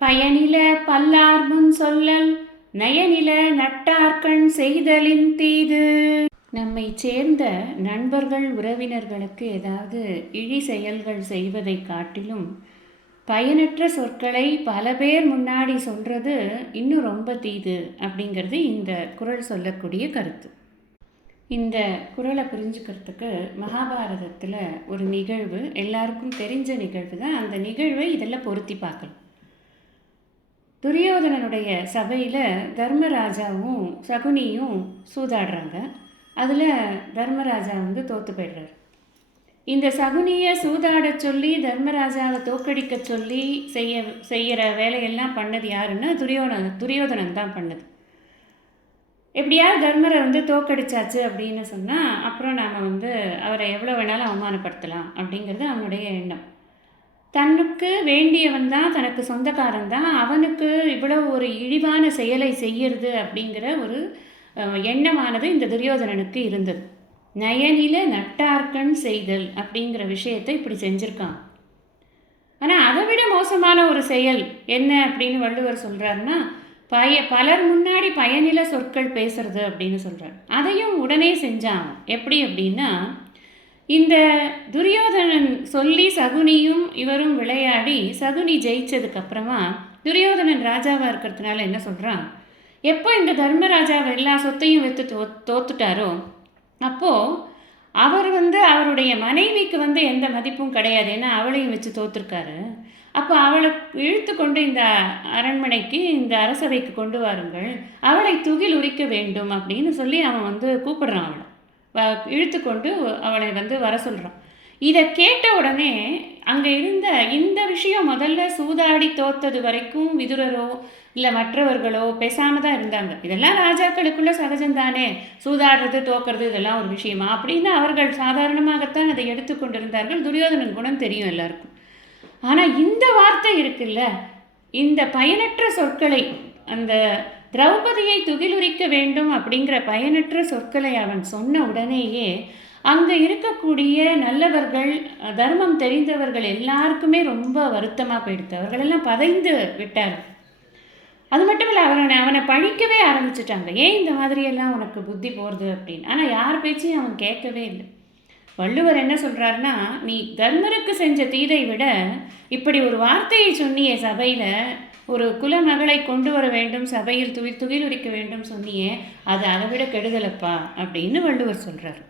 பயனில பல்லார்முன் சொல்லல் நயனில நட்டார்கண் செய்தலின் தீது. நம்மை சேர்ந்த நண்பர்கள் உறவினர்களுக்கு ஏதாவது இழி செயல்கள் செய்வதை காட்டிலும் பயனற்ற சொற்களை பல பேர் முன்னாடி சொல்கிறது இன்னும் ரொம்ப தீது அப்படிங்கிறது இந்த குறள் சொல்லக்கூடிய கருத்து. இந்த குறளை புரிஞ்சுக்கிறதுக்கு மகாபாரதத்தில் ஒரு நிகழ்வு, எல்லாருக்கும் தெரிஞ்ச நிகழ்வு தான். அந்த நிகழ்வை இதெல்லாம் பொருத்தி பார்க்கலாம். துரியோதனனுடைய சபையில் தர்மராஜாவும் சகுனியும் சூதாடுறாங்க. அதில் தர்மராஜா தோற்று போய்டுறார். இந்த சகுனியை சூதாட சொல்லி தர்மராஜாவை தோக்கடிக்க சொல்லி செய்கிற வேலையெல்லாம் பண்ணது யாருன்னா துரியோதனன் தான் பண்ணது. எப்படியாவது தர்மரை தோக்கடிச்சாச்சு அப்படின்னு சொன்னால் அப்புறம் நாம் அவரை எவ்வளோ வேணாலும் அவமானப்படுத்தலாம் அப்படிங்கிறது அவனுடைய எண்ணம். தனக்கு வேண்டியவன் தான், தனக்கு சொந்தக்காரன் தான், அவனுக்கு இவ்வளவு ஒரு இழிவான செயலை செய்யறது அப்படிங்கிற ஒரு எண்ணமானது இந்த துரியோதனனுக்கு இருந்தது. நயனில நட்டார்கண் செய்தல் அப்படிங்கிற விஷயத்தை இப்படி செஞ்சுருக்கான். ஆனால் அதை விட மோசமான ஒரு செயல் என்ன அப்படின்னு வள்ளுவர் சொல்கிறாருன்னா, பலர் முன்னாடி பயனில சொற்கள் பேசுறது அப்படின்னு சொல்கிறார். அதையும் உடனே செஞ்சான். எப்படி அப்படின்னா, இந்த துரியோதனன் சொல்லி சகுனியும் இவரும் விளையாடி சகுனி ஜெயிச்சதுக்கப்புறமா துரியோதனன் ராஜாவாக இருக்கிறதுனால என்ன சொல்கிறான், எப்போ இந்த தர்மராஜாவை எல்லா சொத்தையும் வைத்து தோத்துட்டாரோ அப்போது அவர் அவருடைய மனைவிக்கு எந்த மதிப்பும் கிடையாது, ஏன்னா அவளையும் வச்சு தோற்றுருக்காரு. அப்போ அவளை இழுத்து கொண்டு இந்த அரண்மனைக்கு, இந்த அரசவைக்கு கொண்டு வாருங்கள், அவளை துகில் உரிக்க வேண்டும் அப்படின்னு சொல்லி அவன் கூப்பிடுறான். அவளை இழுத்து கொண்டு அவளை வர சொல்கிறான். இதை கேட்ட உடனே அங்கே இருந்த இந்த விஷயம் முதல்ல சூதாடி தோத்தது வரைக்கும் விதுரரோ இல்லை மற்றவர்களோ பேசாமல் தான் இருந்தாங்க. இதெல்லாம் ராஜாக்களுக்குள்ள சகஜம்தானே, சூதாடுறது தோக்கிறது இதெல்லாம் ஒரு விஷயமா அப்படின்னு அவர்கள் சாதாரணமாகத்தான் அதை எடுத்துக்கொண்டிருந்தார்கள். துரியோதனன் குணம் தெரியும் எல்லாருக்கும். ஆனால் இந்த வார்த்தை இருக்குல்ல, இந்த பயனற்ற சொற்களை, அந்த திரௌபதியை துகிலுரிக்க வேண்டும் அப்படிங்கிற பயனற்ற சொற்களை அவன் சொன்ன உடனேயே அங்கே இருக்கக்கூடிய நல்லவர்கள், தர்மம் தெரிந்தவர்கள் எல்லாருக்குமே ரொம்ப வருத்தமாக போயிடுது. அவர்களெல்லாம் பதைந்து விட்டார். அது மட்டும் இல்லை, அவனை பழிக்கவே ஆரம்பிச்சிட்டாங்க. ஏன் இந்த மாதிரியெல்லாம் உனக்கு புத்தி போகிறது அப்படின்னு. ஆனால் யார் பேச்சையும் அவன் கேட்கவே இல்லை. வள்ளுவர் என்ன சொல்கிறாருன்னா, நீ தர்மருக்கு செஞ்ச தீதை விட இப்படி ஒரு வார்த்தையை சொன்னியே சபையில், ஒரு குலமகளை கொண்டு வர வேண்டும், சபையில் துகிலுரிக்க வேண்டும் சொன்னியே, அது அதை விட கெடுதலப்பா அப்படின்னு வள்ளுவர் சொல்கிறார்.